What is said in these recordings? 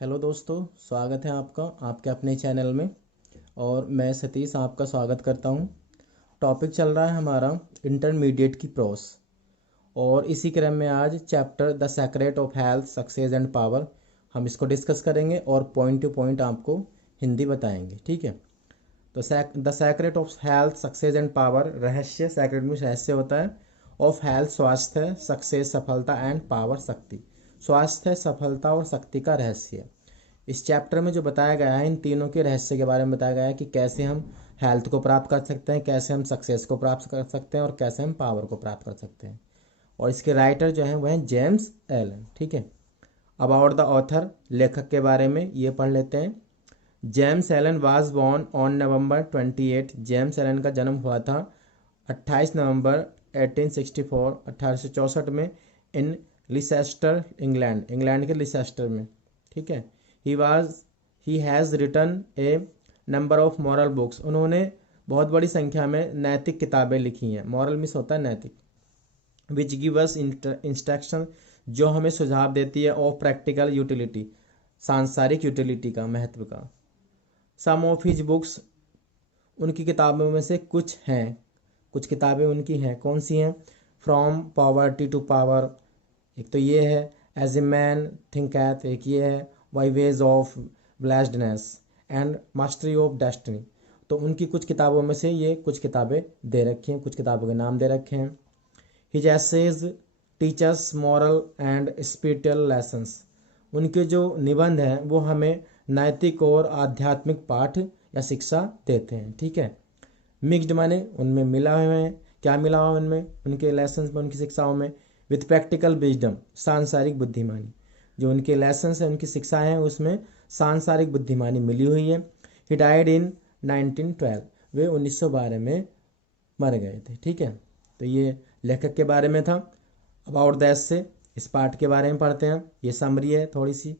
Hello दोस्तों, स्वागत है आपका आपके अपने चैनल में। और मैं सतीश आपका स्वागत करता हूं। टॉपिक चल रहा है हमारा इंटरमीडिएट की प्रोस। और इसी क्रम में आज chapter the secret of health success and power हम इसको डिस्कस करेंगे और पॉइंट टू पॉइंट आपको हिंदी बताएंगे। ठीक है। तो the secret of health success and power, रहस्य, सेक्रेट में रहस्य होता है। ऑफ हेल्थ स्वास्थ्य, सक्सेस सफलता, एंड पावर शक्ति। स्वास्थ्य, सफलता और शक्ति का रहस्य। इस चैप्टर में जो बताया गया है इन तीनों के रहस्य के बारे में बताया गया है कि कैसे हम हेल्थ को प्राप्त कर सकते हैं, कैसे हम सक्सेस को प्राप्त कर सकते हैं और कैसे हम पावर को प्राप्त कर सकते हैं। और इसके राइटर जो हैं वह हैं जेम्स एलन। ठीक है। अबाउट द ऑथर, लेखक के बारे में ये पढ़ लेते हैं। James Allen was born on November 28। James Allen का जन्म हुआ था 28 नवंबर 1864 में इन लिसेस्टर, इंग्लैंड, इंग्लैंड के लिसेस्टर में। ठीक है। He was he has written a number of moral books. उन्होंने बहुत बड़ी संख्या में नैतिक किताबें लिखी हैं। मॉरल मिस होता है नैतिक। विच गिव अस इंस्ट्रक्शन, जो हमें सुझाव देती है। ऑफ प्रैक्टिकल यूटिलिटी, सांसारिक यूटिलिटी का, महत्व का। सम ऑफ हिज बुक्स, उनकी किताबों में से कुछ हैं, कुछ किताबें उनकी हैं। कौन सी हैं? फ्रॉम पॉवर्टी टू पावर, एक तो ये है। एज ए मैन थिंकैथ, एक ये है। Why ways of blessedness and mastery of destiny. तो उनकी कुछ किताबों में से ये कुछ किताबें दे रखी हैं, कुछ किताबों के नाम दे रखे हैं। His essays teachers moral and spiritual lessons. उनके जो निबंध हैं वो हमें नैतिक और आध्यात्मिक पाठ या शिक्षा देते हैं। ठीक है। मिक्स्ड माने उनमें मिला हुए हैं। क्या मिला हुआ उनमें? उनके लेसन्स में, उनकी शिक्षाओं में विथ प्रैक्टिकल विजडम, सांसारिक बुद्धिमानी। जो उनके लेसन्स हैं, उनकी शिक्षाएं हैं, उसमें सांसारिक बुद्धिमानी मिली हुई है। ही डाइड इन 1912, वे 1912 में मर गए थे। ठीक है। तो ये लेखक के बारे में था। अबाउट दैट से इस पार्ट के बारे में पढ़ते हैं। ये समरी है थोड़ी सी।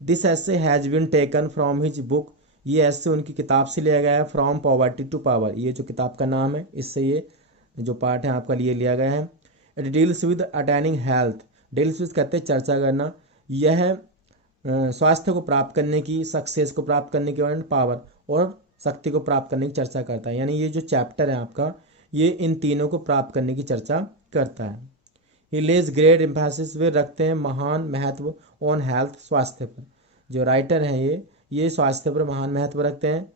This essay has been taken from his book, ये ऐसे उनकी किताब से लिया गया है। फ्रॉम पॉवर्टी टू पावर, ये जो किताब का नाम है, इससे ये जो पार्ट है आपका लिए लिया गया है। It deals with attaining health, deals with कहते हैं चर्चा करना। यह स्वास्थ्य को प्राप्त करने की, सक्सेस को प्राप्त करने की, और पावर और शक्ति को प्राप्त करने की चर्चा करता है। यानी ये जो चैप्टर है आपका, ये इन तीनों को प्राप्त करने की चर्चा करता है। ही लेज ग्रेट एम्फेसिस, वे रखते हैं महान महत्व ऑन हेल्थ, स्वास्थ्य पर। जो राइटर हैं ये स्वास्थ्य पर महान महत्व रखते हैं।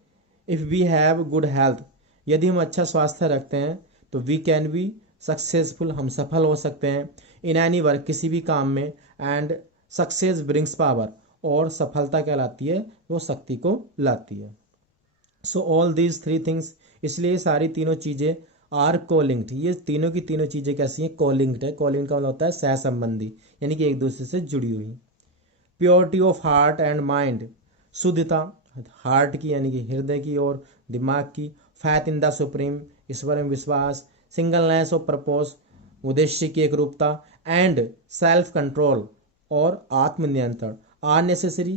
If we have good health, यदि हम अच्छा स्वास्थ्य रखते हैं तो वी कैन बी सक्सेसफुल, हम सफल हो सकते हैं। इन एनी वर्क, किसी भी काम में। एंड सक्सेस ब्रिंग्स पावर, और सफलता क्या लाती है? वो शक्ति को लाती है। So all these three things, इसलिए सारी तीनों चीज़ें आर कोलिंक्ड, ये तीनों की तीनों चीज़ें कैसी हैं? कोलिंक्ड है। कोलिंग का मतलब होता है सह संबंधी, यानी कि एक दूसरे से जुड़ी हुई। Purity of heart and mind, शुद्धता हार्ट की यानी कि हृदय की और दिमाग की। फैथ इन द सुप्रीम, ईश्वर में विश्वास। सिंगलनेस ऑफ पर्पस, उद्देश्य की एक रूपता। एंड सेल्फ कंट्रोल, और आत्मनियंत्रण। आर नेसेसरी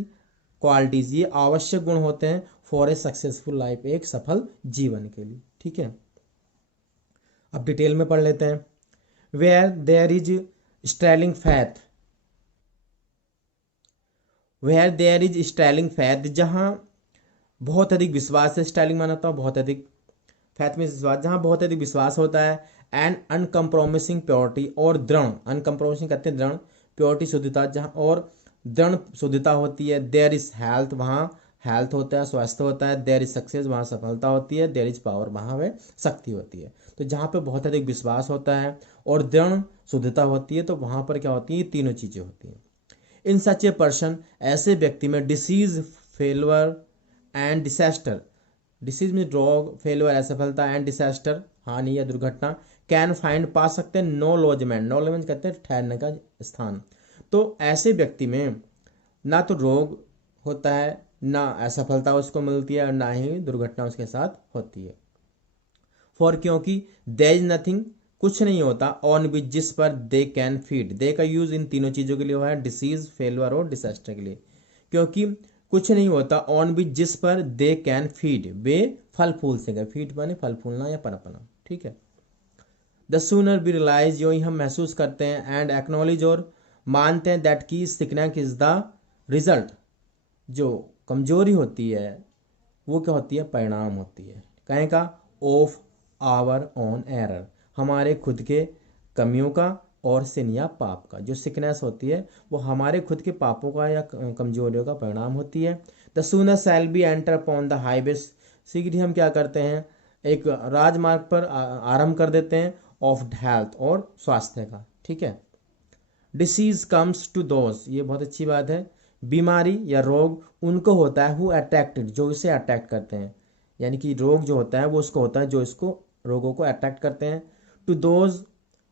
क्वालिटीज, ये आवश्यक गुण होते हैं फॉर ए सक्सेसफुल लाइफ, एक सफल जीवन के लिए। ठीक है। अब डिटेल में पढ़ लेते हैं। Where there is sterling faith, where there is sterling faith, जहाँ बहुत अधिक विश्वास है। स्टाइलिंग माना था बहुत अधिक, फैथ में विश्वास, जहाँ बहुत अधिक विश्वास होता है। एंड अनकम्प्रोमिसिंग प्योरिटी, और दृढ़, अनकम्प्रोमिसिंग कहते हैं दृढ़, प्योरिटी शुद्धता, जहाँ और दृढ़ शुद्धता होती है। देयर इज हेल्थ, वहाँ हेल्थ होता है, स्वास्थ्य होता है। देयर इज सक्सेस, वहाँ सफलता होती है। देयर इज पावर, वहाँ वह शक्ति होती है। तो जहाँ पे बहुत अधिक विश्वास होता है और दृढ़ शुद्धता होती है, तो वहाँ पर क्या होती है? ये तीनों चीज़ें होती हैं। इन सच ए पर्सन, ऐसे व्यक्ति में डिसीज, फेलवर एंड डिसेस्टर, डिसीज में रोग, फेलवर असफलता, एंड डिसेस्टर हानि या दुर्घटना, कैन फाइंड पा सकते हैं नो लॉजमेंट, नो लॉजमेंट कहते हैं ठहरने का स्थान। तो ऐसे व्यक्ति में ना तो रोग होता है, ना असफलता उसको मिलती है, और ना ही दुर्घटना उसके साथ होती है। फॉर, क्योंकि देयर इज नथिंग, कुछ नहीं होता। ऑन विच, जिस पर दे कैन फीड, दे का यूज इन तीनों चीज़ों के लिए हुआ है, डिसीज, फेलवर और डिसेस्टर के लिए। क्योंकि कुछ नहीं होता ऑन विच, जिस पर दे कैन फीड, वे फल फूल सके। फीड माने फल फूलना या पनपना। ठीक है। द सूनर बी रियलाइज, जो ही हम महसूस करते हैं, एंड एक्नोलेज, और मानते हैं, दैट की सिकनेक इज द रिजल्ट, जो कमजोरी होती है वो क्या होती है, परिणाम होती है कहें का, ऑफ आवर ओन एरर, हमारे खुद के कमियों का और सिन या पाप का। जो सिकनेस होती है वो हमारे खुद के पापों का या कमजोरियों का परिणाम होती है। The sooner shall be enter upon the highway, शीघ्र ही हम क्या करते हैं, एक राजमार्ग पर आरंभ कर देते हैं, ऑफ हेल्थ, और स्वास्थ्य का, ठीक है। डिसीज कम्स टू दोज, ये बहुत अच्छी बात है, बीमारी या रोग उनको होता है हु अट्रैक्टेड, जो इसे अट्रैक्ट करते हैं, यानी कि रोग जो होता है वो उसको होता है जो इसको, रोगों को अट्रैक्ट करते हैं। टू दोज,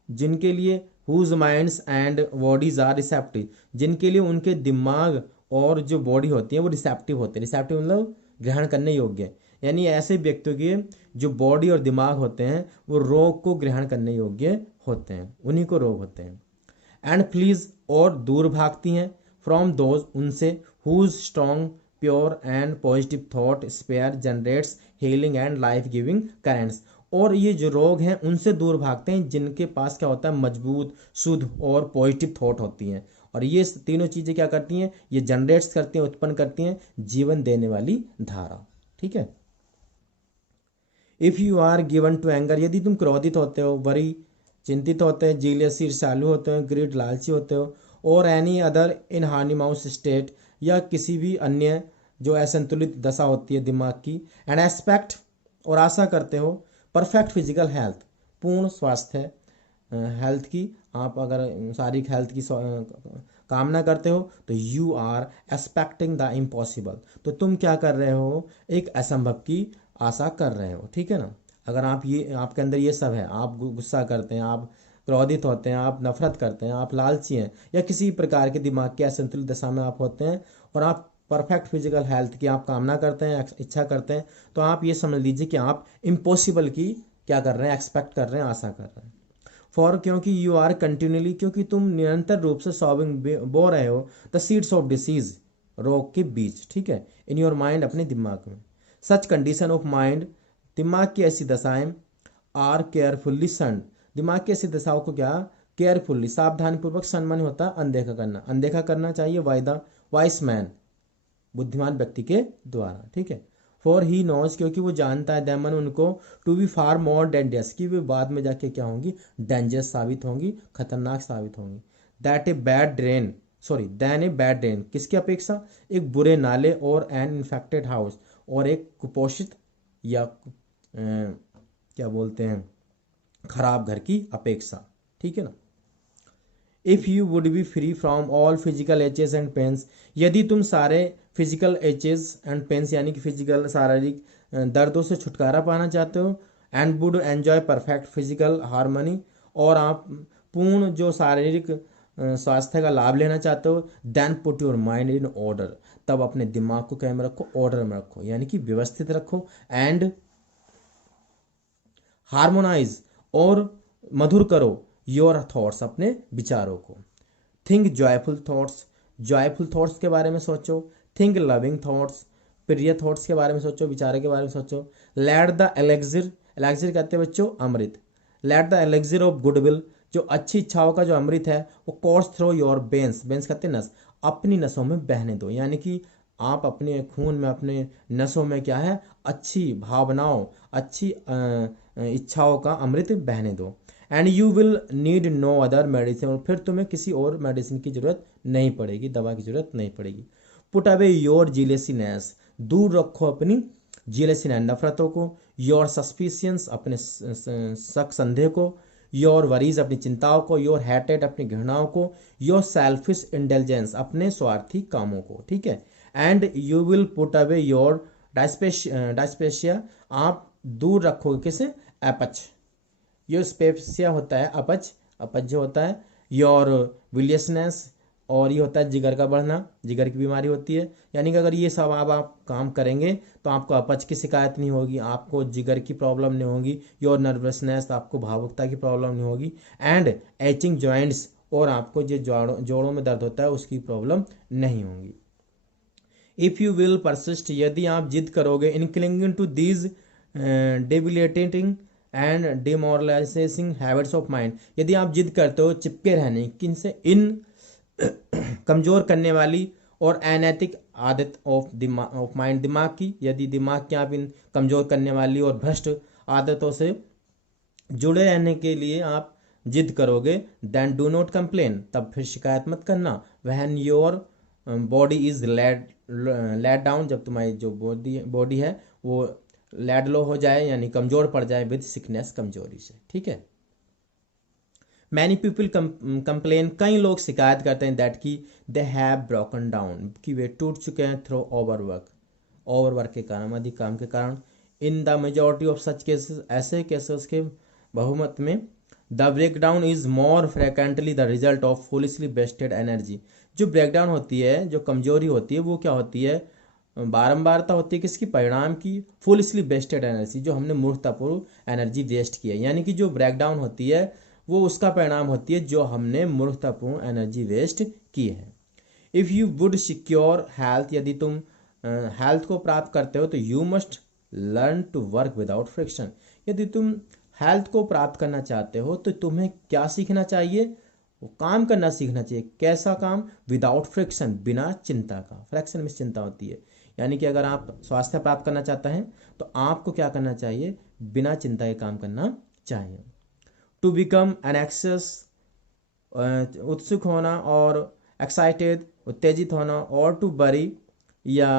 जिनके लिए, whose minds and bodies are receptive, जिनके लिए उनके दिमाग और जो बॉडी होती है वो रिसेप्टिव होते हैं, रिसेप्टिव मतलब ग्रहण करने योग्य, यानी ऐसे व्यक्तियों के जो बॉडी और दिमाग होते हैं वो रोग को ग्रहण करने योग्य होते हैं, उन्हीं को रोग होते हैं। एंड प्लीज, और दूर भागती हैं, फ्रॉम दोज, उनसे, whose strong pure and positive thought sphere generates healing and life giving currents, और ये जो रोग हैं उनसे दूर भागते हैं जिनके पास क्या होता है, मजबूत, शुद्ध और पॉजिटिव थॉट होती हैं, और ये तीनों चीजें क्या करती हैं, ये जनरेट्स करती हैं, उत्पन्न करती हैं जीवन देने वाली धारा, ठीक है। If you are given to anger, यदि तुम क्रोधित होते हो, वरी चिंतित होते हैं, जीलियस ईर्ष्यालु होते हैं, ग्रीड लालची होते हो, और एनी अदर इन हार्निमाउस स्टेट, या किसी भी अन्य जो असंतुलित दशा होती है दिमाग की, एंड एस्पेक्ट, और आशा करते हो, परफेक्ट फिजिकल हेल्थ, पूर्ण स्वास्थ्य हेल्थ की, आप अगर शारीरिक हेल्थ की कामना करते हो तो you are expecting the impossible, तो तुम क्या कर रहे हो, एक असंभव की आशा कर रहे हो, ठीक है ना। अगर आप ये, आपके अंदर ये सब है, आप गुस्सा करते हैं, आप क्रोधित होते हैं, आप नफरत करते हैं, आप लालची हैं, या किसी प्रकार के दिमाग के असंतुलित दशा में आप होते हैं, और आप परफेक्ट फिजिकल हेल्थ की आप कामना करते हैं, इच्छा करते हैं, तो आप ये समझ लीजिए कि आप इम्पॉसिबल की क्या कर रहे हैं, एक्सपेक्ट कर रहे हैं, आशा कर रहे हैं। फॉर, क्योंकि यू आर कंटिन्यूली, क्योंकि तुम निरंतर रूप से सॉविंग बो रहे हो द सीड्स ऑफ डिसीज, रोग के बीज, ठीक है, इन योर माइंड, अपने दिमाग में। सच कंडीशन ऑफ माइंड, दिमाग की ऐसी दशाएं, आर केयरफुल्ली सन, दिमाग की ऐसी दशाओं को क्या, केयरफुल्ली, सावधानी पूर्वक, सन मन होता है अनदेखा करना, अनदेखा करना चाहिए, वायदा, वाइस मैन, बुद्धिमान व्यक्ति के द्वारा, ठीक है। फॉर ही नोज, क्योंकि वो जानता है, दैमन उनको, to be far more dangerous, कि वे बाद में जाके क्या होंगी, डेंजरस साबित होंगी, खतरनाक साबित होंगी। That a bad drain, sorry than a bad drain, किसकी अपेक्षा, एक बुरे नाले, और एन इन्फेक्टेड हाउस, और एक कुपोषित या क्या बोलते हैं, खराब घर की अपेक्षा, ठीक है ना। If you would be free from all physical aches and pains, यदि तुम सारे फिजिकल एचेस एंड पेन्स यानी कि फिजिकल शारीरिक दर्दों से छुटकारा पाना चाहते हो, and would enjoy perfect physical harmony, और आप पूर्ण जो शारीरिक स्वास्थ्य का लाभ लेना चाहते हो, then put your mind in order, तब अपने दिमाग को क्या में रखो, ऑर्डर में रखो, यानी कि व्यवस्थित रखो, एंड हार्मोनाइज, और मधुर करो, योर थॉट्स, अपने विचारों को। Think joyful thoughts, joyful thoughts के बारे में सोचो, थिंक लविंग थॉट्स, प्रिय थॉट्स के बारे में सोचो, विचारों के बारे में सोचो। लेट द एलेक्सिर, एलेक्सिर कहते हैं बच्चों अमृत, लेट द एलेक्सिर ऑफ गुडविल, जो अच्छी इच्छाओं का जो अमृत है वो कोर्स थ्रो योर बेन्स, बेन्स कहते हैं नस, अपनी नसों में बहने दो, यानी कि आप अपने खून में, अपने नसों में क्या है, अच्छी भावनाओं, अच्छी इच्छाओं का अमृत बहने दो। And you will need no other medicine, और फिर तुम्हें किसी और मेडिसिन की जरूरत नहीं पड़ेगी, दवा की जरूरत नहीं पड़ेगी। पुट अवे योर जीलेसीनेस, दूर रखो अपनी जीलेसीनेस, नफरतों को, योर सस्पिशियंस, अपने शक संदेह को, योर वरीज, अपनी चिंताओं को, योर हैटेड, अपनी घृणाओं को, योर सेल्फिश इंटेलिजेंस, अपने स्वार्थी कामों को, ठीक है। And you will put away your dyspepsia, आप दूर रखोगे किसे, अपच, यो स्पेप्सिया होता है अपच, अपच जो होता है, योर विलियसनेस, और ये होता है जिगर का बढ़ना, जिगर की बीमारी होती है, यानी कि अगर ये सब आप काम करेंगे तो आपको अपच की शिकायत नहीं होगी, आपको जिगर की प्रॉब्लम नहीं होगी, योर नर्वसनेस, आपको भावुकता की प्रॉब्लम नहीं होगी, एंड एचिंग जॉइंट्स, और आपको जो जोड़ों में दर्द होता है उसकी प्रॉब्लम नहीं होगी। इफ़ यू विल परसिस्ट, यदि आप जिद करोगे, in clinging to these debilitating and demoralising habits of mind, यदि आप जिद करते हो चिपके रहने, किनसे, इन कमजोर करने वाली और अनैतिक आदत ऑफ माइंड, दिमाग की, यदि दिमाग की आप इन कमज़ोर करने वाली और भ्रष्ट आदतों से जुड़े रहने के लिए आप जिद करोगे, देन डू नॉट कंप्लेन, तब फिर शिकायत मत करना। When your body is let down, जब तुम्हारी जो बॉडी है वो लेट लो हो जाए यानी कमज़ोर पड़ जाए विद सिकनेस, कमजोरी से, ठीक है। मैनी पीपल कंप्लेन, कई लोग शिकायत करते हैं दैट कि दे हैव ब्रोकन डाउन, कि वे टूट चुके हैं थ्रू ओवरवर्क के कारण, अधिक काम के कारण। In the majority of such cases, ऐसे केसेस के बहुमत में the breakdown is more frequently the result of foolishly wasted energy. जो ब्रेकडाउन होती है, जो कमजोरी होती है, वो क्या होती है, बारंबारता होती है किसकी, परिणाम की, फुलिशली वेस्टेड एनर्जी, जो हमने मूर्खतापूर्व एनर्जी वेस्ट की है। यानी कि जो ब्रेकडाउन होती है वो उसका परिणाम होती है जो हमने मूर्खतापूर्ण एनर्जी वेस्ट की है। If you would secure health, यदि तुम हेल्थ को प्राप्त करते हो तो you must learn to work without friction. यदि तुम हेल्थ को प्राप्त करना चाहते हो तो तुम्हें क्या सीखना चाहिए, वो काम करना सीखना चाहिए। कैसा काम, विदाउट फ्रिक्शन, बिना चिंता का। फ्रिक्शन में चिंता होती है, यानी कि अगर आप स्वास्थ्य प्राप्त करना चाहते हैं तो आपको क्या करना चाहिए, बिना चिंता के काम करना चाहिए। टू बिकम एन एक्सेस, उत्सुक होना और एक्साइटेड, उत्तेजित होना, और टू बरी या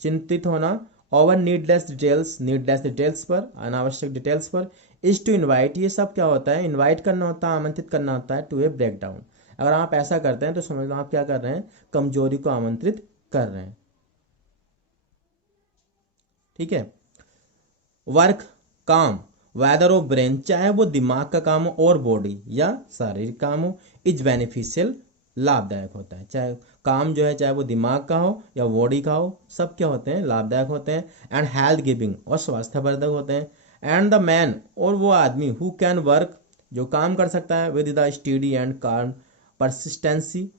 चिंतित होना, ओवर नीडलेस डिटेल्स पर, अनावश्यक डिटेल्स पर, इज टू इनवाइट, ये सब क्या होता है, इनवाइट करना होता है, आमंत्रित करना होता है टू ए ब्रेक डाउन। अगर आप ऐसा करते हैं तो समझ लो आप क्या कर रहे हैं, कमजोरी को आमंत्रित कर रहे हैं, ठीक है। वर्क, काम, वेदर ऑफ ब्रेन, चाहे वो दिमाग का काम हो और बॉडी या शारीरिक काम हो, इज बेनिफिशियल, लाभदायक होता है। चाहे काम जो है चाहे वो दिमाग का हो या बॉडी का हो, सब क्या होते हैं, लाभदायक होते हैं। एंड हेल्थ गिविंग, और स्वास्थ्यवर्धक होते हैं। एंड द मैन, और वो आदमी, हु कैन वर्क, जो काम कर सकता है, with the study and calm persistency,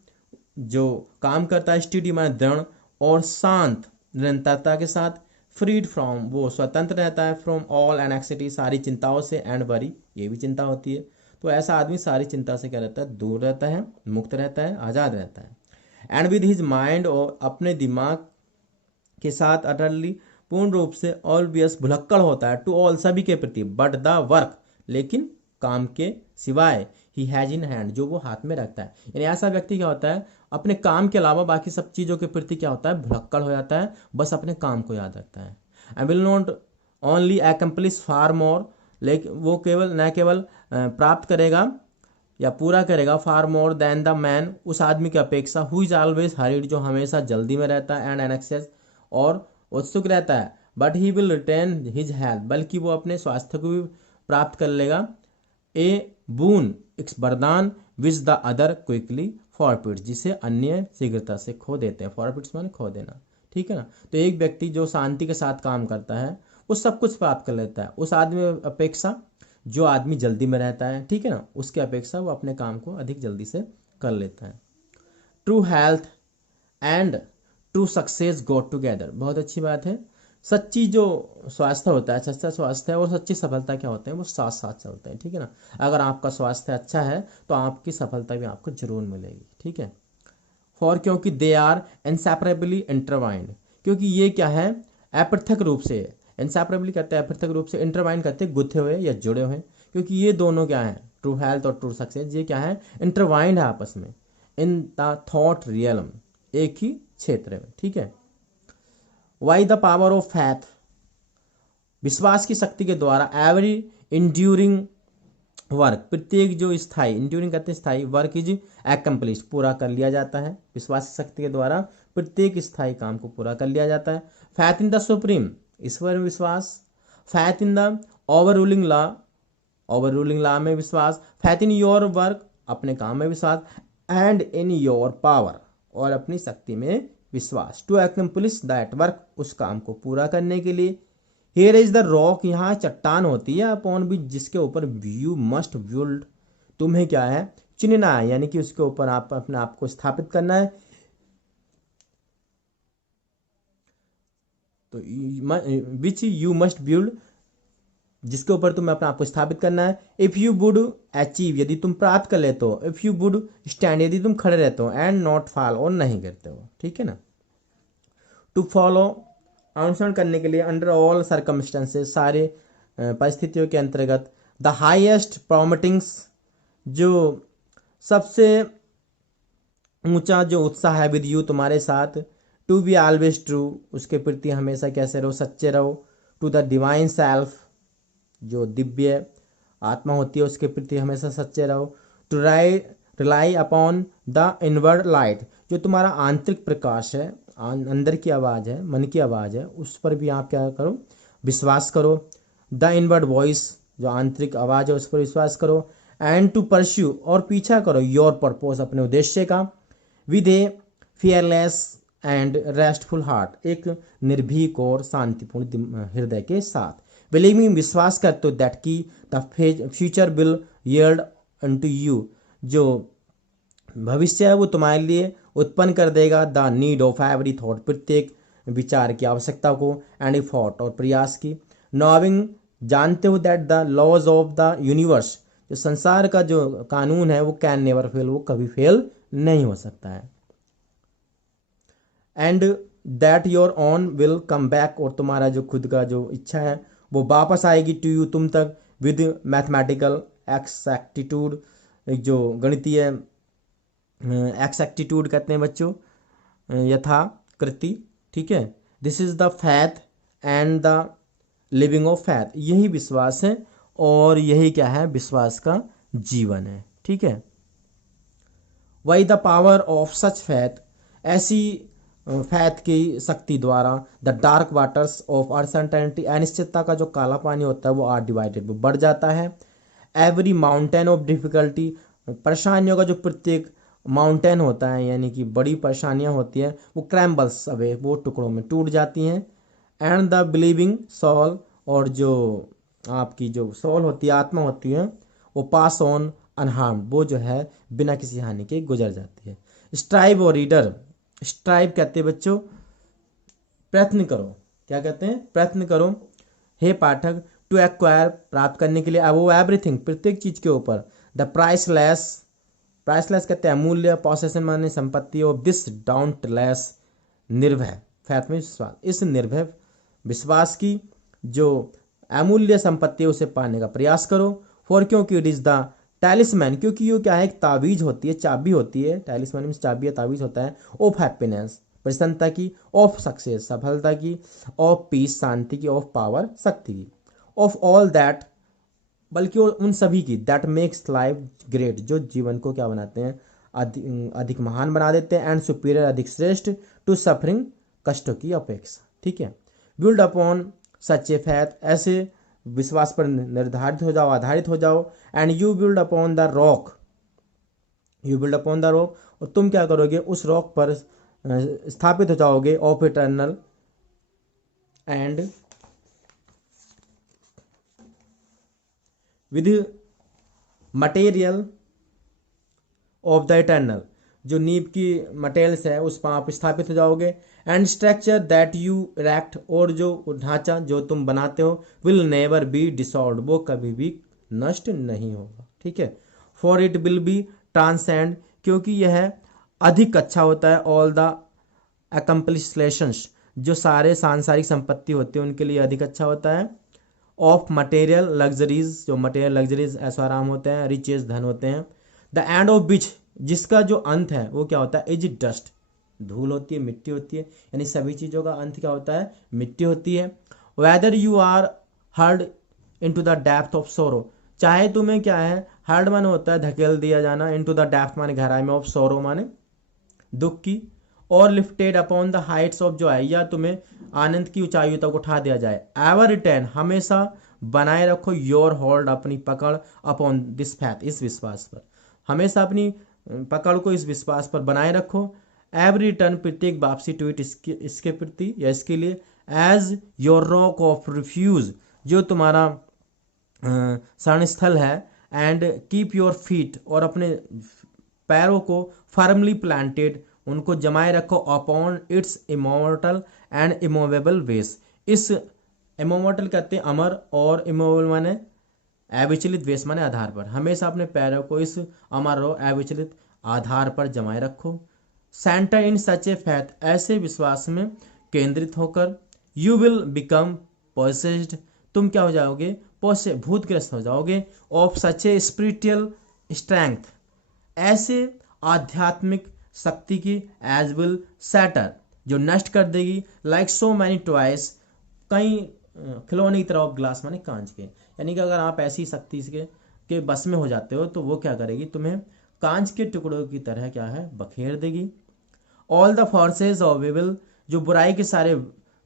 जो काम करता है स्टडी में दृढ़ और शांत निरंतरता के साथ। फ्रीड फ्रॉम, वो स्वतंत्र रहता है, फ्रॉम ऑल एनएक्सिटी, सारी चिंताओं से। एंड वरी, ये भी चिंता होती है। तो ऐसा आदमी सारी चिंता से क्या रहता है, दूर रहता है, मुक्त रहता है, आज़ाद रहता है। एंड विद हिज माइंड, और अपने दिमाग के साथ अटरली, पूर्ण रूप से, ऑलवियस, भुलक्कड़ होता है, टू ऑल, सभी के प्रति, बट द वर्क, लेकिन काम के सिवाय, ही हैज इन हैंड, जो वो हाथ में रखता है। यानी ऐसा व्यक्ति क्या होता है, अपने काम के अलावा बाकी सब चीज़ों के प्रति क्या होता है, भुलक्कड़ हो जाता है, बस अपने काम को याद रखता है। I will not only accomplish far more, लेकिन वो केवल न केवल प्राप्त करेगा या पूरा करेगा, फार मोर देन द मैन, उस आदमी की अपेक्षा, हु इज ऑलवेज हरीड, जो हमेशा जल्दी में रहता है, एंड एनएक्सेस, और उत्सुक रहता है। But he will retain his health, बल्कि वो अपने स्वास्थ्य को भी प्राप्त कर लेगा। ए बून, एक वरदान, विच द अदर क्विकली फॉरफिट्स, जिसे अन्य शीघ्रता से खो देते हैं। फॉरफिट्स माने खो देना, ठीक है ना। तो एक व्यक्ति जो शांति के साथ काम करता है वो सब कुछ प्राप्त कर लेता है, उस आदमी अपेक्षा जो आदमी जल्दी में रहता है, ठीक है ना, उसके अपेक्षा वो अपने काम को अधिक जल्दी से कर लेता है। True health and true success go together, बहुत अच्छी बात है। सच्ची जो स्वास्थ्य होता है, सच्चा स्वास्थ्य और सच्ची सफलता क्या होते हैं, वो साथ साथ चलते हैं, ठीक है ना। अगर आपका स्वास्थ्य अच्छा है तो आपकी सफलता भी आपको जरूर मिलेगी, ठीक है। फॉर, क्योंकि दे आर इंसेपरेबली इंटरवाइंड, क्योंकि ये क्या है, अपृथक रूप से, इंसेपरेबली कहते हैं अपृथक रूप से, इंटरवाइंड कहते हैं गुथे हुए या जुड़े हुए, क्योंकि ये दोनों क्या है, ट्रू हेल्थ और ट्रू सक्सेस, ये क्या है, इंटरवाइंड है आपस में, इन द थॉट रियलम, एक ही क्षेत्र में, ठीक है। Why the power of faith, विश्वास की शक्ति के द्वारा, एवरी इंड्यूरिंग वर्क, प्रत्येक जो स्थायी, इंड्यूरिंग कहते हैं स्थायी, वर्क इज एकम्प्लिश, पूरा कर लिया जाता है। विश्वास की शक्ति के द्वारा प्रत्येक स्थायी काम को पूरा कर लिया जाता है। फैथ इन द सुप्रीम, ईश्वर में विश्वास। Faith in the over ruling law, over ruling law में विश्वास। फैथ इन योर वर्क, अपने काम में विश्वास। एंड इन योर पावर, और अपनी शक्ति में विश्वास। टू एक्म्प्लिश दैट वर्क, उस काम को पूरा करने के लिए। हियर इज द रॉक, यहाँ चट्टान होती है, अपॉन भी जिसके ऊपर यू मस्ट बिल्ड, तुम्हें क्या है, चुनना है, यानी कि उसके ऊपर आप अपने आप को स्थापित करना है। तो विच यू मस्ट बिल्ड जिसके ऊपर तुम्हें अपने आप को स्थापित करना है। इफ़ यू वुड अचीव, यदि तुम प्राप्त कर लेते हो। इफ़ यू वुड स्टैंड, यदि तुम खड़े रहते हो। एंड नॉट फॉल, और नहीं गिरते हो, ठीक है ना। टू फॉलो, अनुसरण करने के लिए। अंडर ऑल सर्कमस्टेंसेस, सारे परिस्थितियों के अंतर्गत। द हाईएस्ट प्रॉमिटिंग्स, जो सबसे ऊंचा जो उत्साह है। विद यू, तुम्हारे साथ। टू बी ऑलवेज ट्रू, उसके प्रति हमेशा कैसे रहो, सच्चे रहो। टू द डिवाइन सेल्फ, जो दिव्य आत्मा होती है उसके प्रति हमेशा सच्चे रहो। To rely upon the inward light, जो तुम्हारा आंतरिक प्रकाश है, अंदर की आवाज़ है, मन की आवाज़ है, उस पर भी आप क्या करो, विश्वास करो। द इनवर्ड वॉइस, जो आंतरिक आवाज़ है उस पर विश्वास करो। एंड टू परस्यू, और पीछा करो, योर पर्पस, अपने उद्देश्य का। With A fearless and restful heart, एक निर्भीक और शांतिपूर्ण हृदय के साथ। बिलीविंग, विश्वास करते हो। दैट की the future will yield unto you, जो भविष्य है वो तुम्हारे लिए उत्पन्न कर देगा। The need of every thought, प्रत्येक विचार की आवश्यकता को। एंड एफर्ट, और प्रयास की। नोविंग, जानते हो। That the laws of the universe, जो संसार का जो कानून है वो कैन नेवर फेल, वो कभी फेल नहीं हो सकता है। And that your own will come back, और तुम्हारा जो खुद का जो इच्छा है वो वापस आएगी टू यू, तुम तक। विद मैथमेटिकल एक्सैक्टिट्यूड, जो गणितीय एक्सैक्टिट्यूड कहते हैं बच्चों, यथाकृति, ठीक है। This is the faith and the living of faith, यही विश्वास है और यही क्या है, विश्वास का जीवन है, ठीक है। वही the power of such faith, ऐसी फैथ की शक्ति द्वारा। The dark waters of uncertainty, अनिश्चितता का जो काला पानी होता है वो आर डिवाइडेड, वो बढ़ जाता है। एवरी माउंटेन ऑफ डिफिकल्टी, परेशानियों का जो प्रत्येक माउंटेन होता है, यानी कि बड़ी परेशानियां होती हैं, वो क्रैम्बल्स अवे, वो टुकड़ों में टूट जाती हैं। एंड द बिलीविंग सोल, और जो आपकी जो सोल होती है, आत्मा होती है, वो पास ऑन अनहार्म्ड, वो जो है बिना किसी हानि के गुजर जाती है। स्ट्राइव और रीडर, स्ट्राइव कहते हैं बच्चों प्रयत्न करो, क्या कहते हैं, प्रयत्न करो हे पाठक। टू एक्वायर, प्राप्त करने के लिए। अब एवरीथिंग, प्रत्येक चीज के ऊपर। द प्राइसलेस, प्राइसलेस कहते हैं अमूल्य, पॉसेशन माने संपत्ति। और दिस डाउंटलेस, निर्भय, फैथ में विश्वास, इस निर्भय विश्वास की जो अमूल्य संपत्ति है उसे पाने का प्रयास करो। फॉर, क्योंकि इट इज द टैलिस्मैन, क्योंकि ये क्या है, एक ताबीज होती है, चाबी होती है। टैलिस्मैन में चाबी या ताबीज होता है। ऑफ हैप्पीनेस, प्रसन्नता की। ऑफ सक्सेस, सफलता की। ऑफ पीस, शांति की। ऑफ पावर, शक्ति की। ऑफ ऑल दैट, बल्कि उन सभी की। दैट मेक्स लाइफ ग्रेट, जो जीवन को क्या बनाते हैं, अधिक महान बना देते हैं। एंड सुपीरियर, अधिक श्रेष्ठ। टू सफरिंग, कष्टों की अपेक्षा, ठीक है। बिल्ड अपॉन सच ए फैथ, ऐसे विश्वास पर निर्धारित हो जाओ, आधारित हो जाओ। And you build upon the rock, you build upon the rock, और तुम क्या करोगे, उस रॉक पर स्थापित हो जाओगे। Of eternal and with material of the eternal, जो नींव की मटेरियल्स है उस पर आप स्थापित हो जाओगे। And structure that you erect, और जो ढांचा जो तुम बनाते हो, विल नेवर बी डिसॉल्व, वो कभी भी नष्ट नहीं होगा, ठीक है। For it will be transcend, क्योंकि यह अधिक अच्छा होता है। ऑल द अकम्पलिशेशंस, जो सारे सांसारिक संपत्ति होते हैं उनके लिए अधिक अच्छा होता है। ऑफ मटेरियल लग्जरीज, जो मटेरियल लग्जरीज ऐश्वर्य होते हैं, रिचेज धन होते हैं। द एंड ऑफ विच, जिसका जो अंत है वो क्या होता है, इज डस्ट, धूल होती है, मिट्टी होती है, यानी सभी चीज़ों का अंत क्या होता है, मिट्टी होती है। Whether you are hurled into the depth of sorrow, चाहे तुम्हें क्या है, हर्ड माने होता है धकेल दिया जाना, इनटू द डेप्थ माने गहराई में, ऑफ सोरो माने दुख की। और lifted upon the Heights of Joy, या तुम्हें आनंद की ऊंचाइयों तक उठा दिया जाए। एवर रिटेन, हमेशा बनाए रखो। योर होल्ड, अपनी पकड़। अपॉन दिस फैथ, इस विश्वास पर, हमेशा अपनी पकड़ को इस विश्वास पर बनाए रखो। एवरी रिटर्न, प्रत्येक वापसी। टू इट, इसके प्रति या इसके लिए। As your rock of refuge, जो तुम्हारा शरण स्थल है। एंड कीप योर फीट, और अपने पैरों को फर्मली प्लांटेड, उनको जमाए रखो। Upon its immortal and immovable वेस, इस इमोर्टल कहते हैं अमर, और इमोबल माने अविचलित, बेस माने आधार पर। हमेशा अपने पैरों को इस अमर और अविचलित आधार पर जमाए रखो। सेंटर इन सच ए फैथ, ऐसे विश्वास में केंद्रित होकर। यू विल बिकम पोसेस्ड, तुम क्या हो जाओगे, भूतग्रस्त हो जाओगे। Of such a spiritual strength, ऐसे आध्यात्मिक शक्ति की। एज विल सैटर, जो नष्ट कर देगी। लाइक सो मैनी टॉयस, कई खिलौने की तरह। ग्लास माने कांच के, यानी कि अगर आप ऐसी शक्ति के बस में हो जाते हो तो वो क्या करेगी, तुम्हें कांच के टुकड़ों की तरह क्या है, बखेर देगी। All the forces of evil, जो बुराई के सारे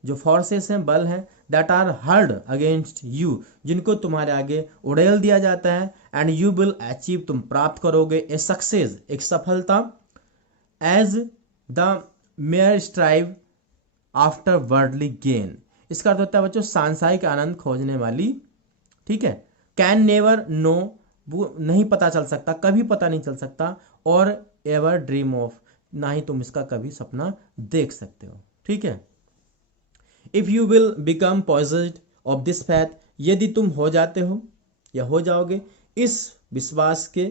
जो फोर्सेस हैं, बल हैं, that are hurled against you, जिनको तुम्हारे आगे उड़ेल दिया जाता है। एंड यू विल अचीव, तुम प्राप्त करोगे। ए सक्सेस, एक सफलता। As the mere strive after worldly gain, इसका अर्थ होता है बच्चों सांसारिक आनंद खोजने वाली। ठीक है। कैन नेवर नो, वो नहीं पता चल सकता, कभी पता नहीं चल सकता। और एवर ड्रीम ऑफ, ना ही तुम इसका कभी सपना देख सकते हो। ठीक है। If you will become possessed of this faith, यदि तुम हो जाते हो या हो जाओगे इस विश्वास के,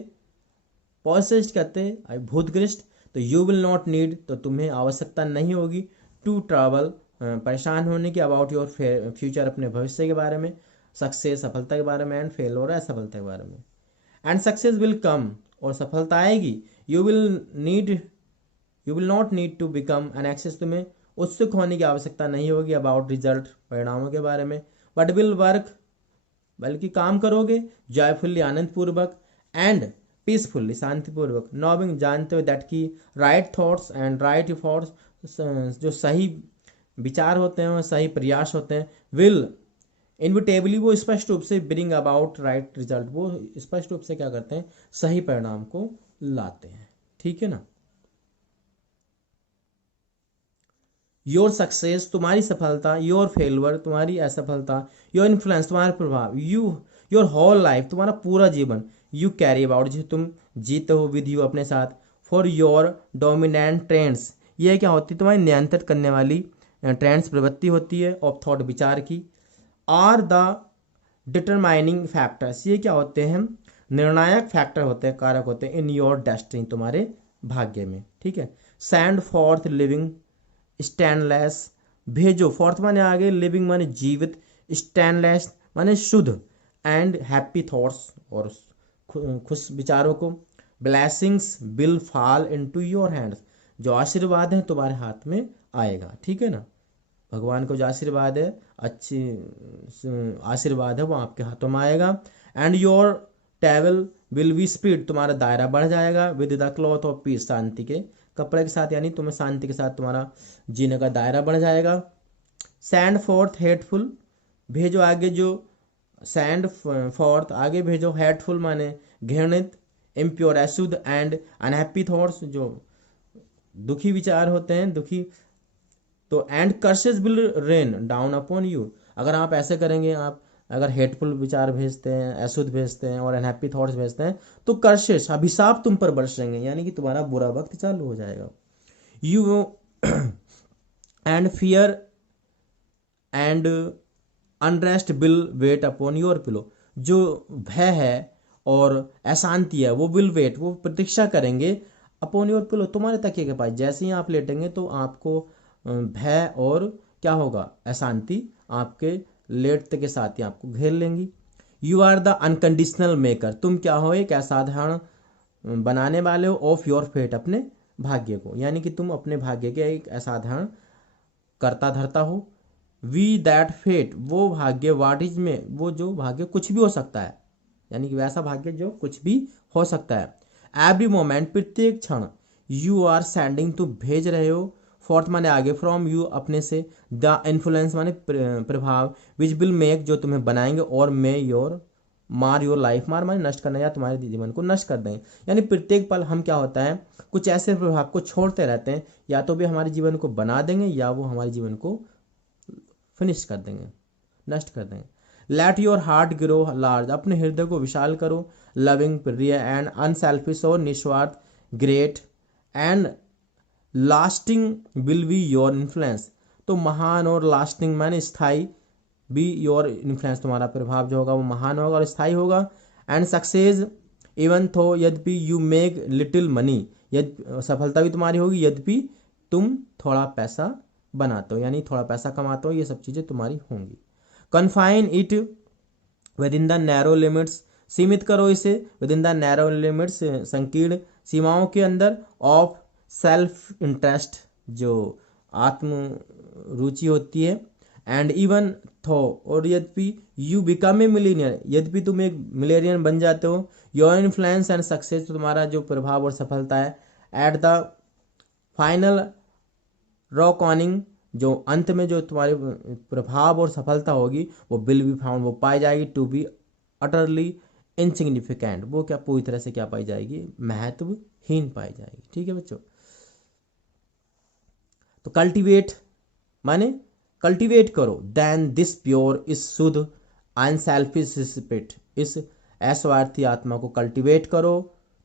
पॉजेस्ड कहते हैं भूतग्रस्त, तो यू विल नॉट नीड, तो तुम्हें आवश्यकता नहीं होगी। टू ट्रैवल, परेशान होने की। अबाउट योर फ्यूचर, अपने भविष्य के बारे में। सक्सेस, सफलता के बारे में। एंड फेल हो रहा है, असफलता के बारे में। एंड सक्सेस विल कम, और सफलता आएगी। You will not need to become an excess, तुम्हें उत्सुक होने की आवश्यकता नहीं होगी। अबाउट रिजल्ट, परिणामों के बारे में। बट विल वर्क, बल्कि काम करोगे। जॉयफुल्ली, आनंद पूर्वक। एंड पीसफुल्ली, शांतिपूर्वक। नॉविंग, जानते हो। दैट की right thoughts and right efforts, जो सही विचार होते हैं, सही प्रयास होते हैं। विल इनविटेबली, वो स्पष्ट रूप से। ब्रिंग अबाउट राइट रिजल्ट, वो स्पष्ट रूप से क्या करते हैं, सही परिणाम को लाते हैं। ठीक है ना। योर सक्सेस, तुम्हारी सफलता। योर फेलवर, तुम्हारी असफलता। योर इन्फ्लुएंस, तुम्हारा प्रभाव। योर होल लाइफ, तुम्हारा पूरा जीवन। यू कैरी अबाउट, जो तुम जीते हो, विद यू, अपने साथ। फॉर योर डोमिनेंट ट्रेंड्स, ये क्या होती है, तुम्हारी नियंत्रित करने वाली ट्रेंड्स, प्रवृत्ति होती है। ऑफ थॉट, विचार की। आर द डिटरमाइनिंग फैक्टर्स, ये क्या होते हैं, निर्णायक फैक्टर होते हैं, कारक होते हैं। इन योर डेस्टिनी, तुम्हारे भाग्य में। ठीक है। सैंड फॉर्थ लिविंग स्टैनलेस, भेजो। फोर्थ माने आगे, लिविंग माने जीवित, स्टैनलेस माने शुद्ध, एंड हैप्पी थॉट्स, और खुश विचारों को। Blessings will fall into your hands, जो आशीर्वाद है तुम्हारे हाथ में आएगा। ठीक है ना। भगवान को जो आशीर्वाद है, अच्छी आशीर्वाद है, वो आपके हाथों में आएगा। And your travel will be speed, तुम्हारा दायरा बढ़ जाएगा। With the cloth of peace, शांति के कपड़े के साथ, यानी तुम्हें शांति के साथ तुम्हारा जीने का दायरा बढ़ जाएगा। सैंड फोर्थ हेटफुल, भेजो आगे जो। सैंड फोर्थ, आगे भेजो। हेटफुल माने घृणित, इम्प्योर, अशुद्ध, एंड अनहैप्पी थॉट्स, जो दुखी विचार होते हैं, दुखी। तो and curses will rain down upon you, अगर आप ऐसे करेंगे, आप अगर हेटफुल विचार भेजते हैं, अशुद्ध भेजते हैं और अनहैप्पी थॉट्स भेजते हैं, तो कर्सेस, अभिशाप तुम पर बरसेंगे, यानी कि तुम्हारा बुरा वक्त चालू हो जाएगा। You and fear and unrest will weight upon your pillow, जो भय है और अशांति है, वो विल वेट, वो प्रतीक्षा करेंगे। अपॉन योर पिलो, तुम्हारे तकिए के पास। जैसे ही आप लेटेंगे तो आपको भय और क्या होगा, अशांति आपके लेटते के साथ ही आपको घेर लेंगी। You are the unconditional maker, तुम क्या हो, एक असाधारण बनाने वाले हो। ऑफ योर फेट, अपने भाग्य को, यानी कि तुम अपने भाग्य के एक असाधारण करता धरता हो। वी दैट फेट, वो भाग्य। वाट इज में, वो जो भाग्य कुछ भी हो सकता है, यानी कि वैसा भाग्य जो कुछ भी हो सकता है। एवरी मोमेंट, प्रत्येक क्षण। यू आर सेंडिंग, तुम भेज रहे हो। फोर्थ माने आगे, फ्रॉम यू, अपने से। द इन्फ्लुएंस माने प्रभाव। विच विल मेक, जो तुम्हें बनाएंगे। और मे योर, मार योर लाइफ, मार माने नष्ट करना, या तुम्हारे जीवन को नष्ट कर दें। यानी प्रत्येक पल हम क्या होता है, कुछ ऐसे प्रभाव को छोड़ते रहते हैं, या तो भी हमारे जीवन को बना देंगे, या वो हमारे जीवन को फिनिश कर देंगे, नष्ट कर देंगे। Let your heart grow large, अपने हृदय को विशाल करो। लविंग, प्रिय, एंड अनसेल्फिश, और निस्वार्थ। Great and lasting will be your influence, तो महान और लास्टिंग माने स्थायी, बी योर इन्फ्लुएंस, तुम्हारा प्रभाव जो होगा वो महान होगा और स्थायी होगा। एंड सक्सेस इवन थो, यद्यपि यू मेक लिटिल मनी, सफलता भी तुम्हारी होगी यद्यपि तुम थोड़ा पैसा बनाते हो, यानी थोड़ा पैसा कमाते हो, ये सब चीज़ें तुम्हारी होंगी। Confine it with in the narrow limits, सीमित करो इसे with in the narrow limits, संकीर्ण सीमाओं के अंदर, ऑफ सेल्फ इंटरेस्ट, जो आत्म रुचि होती है। एंड इवन थो, और यद्यपि यू बिकम ए मिलीनियर, यद्यपि तुम एक मिलेनियर बन जाते हो, योर इन्फ्लुएंस एंड सक्सेस, तो तुम्हारा जो प्रभाव और सफलता है, एट द फाइनल रॉकॉनिंग, जो अंत में जो तुम्हारे प्रभाव और सफलता होगी वो विल बी फाउंड, वो पाई जाएगी टू बी अटरली इनसिग्निफिकेंट, वो क्या पूरी तरह से क्या पाई जाएगी, महत्वहीन पाई जाएगी। ठीक है बच्चों, तो कल्टीवेट माने कल्टीवेट करो, देन दिस प्योर, इस शुद्ध अनसेल्फिश स्पिरिट, इस अस्वार्थी आत्मा को कल्टीवेट करो।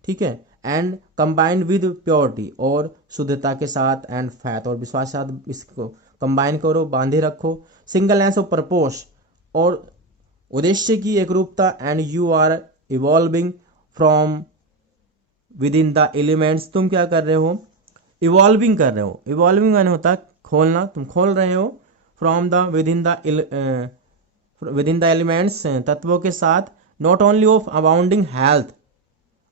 ठीक है, एंड कंबाइंड विद प्योरिटी, और शुद्धता के साथ, एंड फैथ, और विश्वास के साथ इसको कंबाइन करो, बांधे रखो। सिंगलनेस ऑफ पर्पोस, और उद्देश्य की एकरूपता। And you are evolving from within the elements, तुम क्या कर रहे हो, इवॉल्विंग कर रहे हो। इवॉल्विंग माने होता है खोलना, तुम खोल रहे हो, from the with in the elements, तत्वों के साथ। नॉट ओनली ऑफ अबाउंडिंग हेल्थ,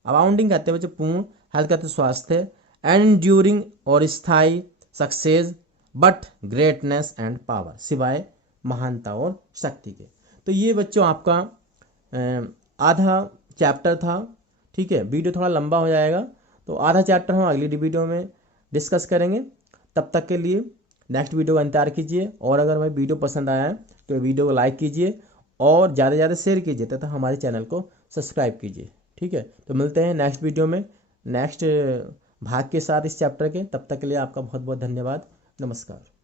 अबाउंडिंग कहते हैं बच्चे पूर्ण, हेल्थ कहते हैं स्वास्थ्य, एंड इंड्यूरिंग और स्थायी, success, but greatness and power, सिवाय महानता और शक्ति के। तो ये बच्चों आपका आधा चैप्टर था। ठीक है, वीडियो थोड़ा लंबा हो जाएगा, तो आधा चैप्टर हम अगली वीडियो में डिस्कस करेंगे। तब तक के लिए नेक्स्ट वीडियो का इंतजार कीजिए, और अगर भाई वीडियो पसंद आया है तो वीडियो को लाइक कीजिए और ज़्यादा से ज़्यादा शेयर कीजिए तथा हमारे चैनल को सब्सक्राइब कीजिए। ठीक है, तो मिलते हैं नेक्स्ट वीडियो में नेक्स्ट भाग के साथ इस चैप्टर के। तब तक के लिए आपका बहुत बहुत धन्यवाद। नमस्कार।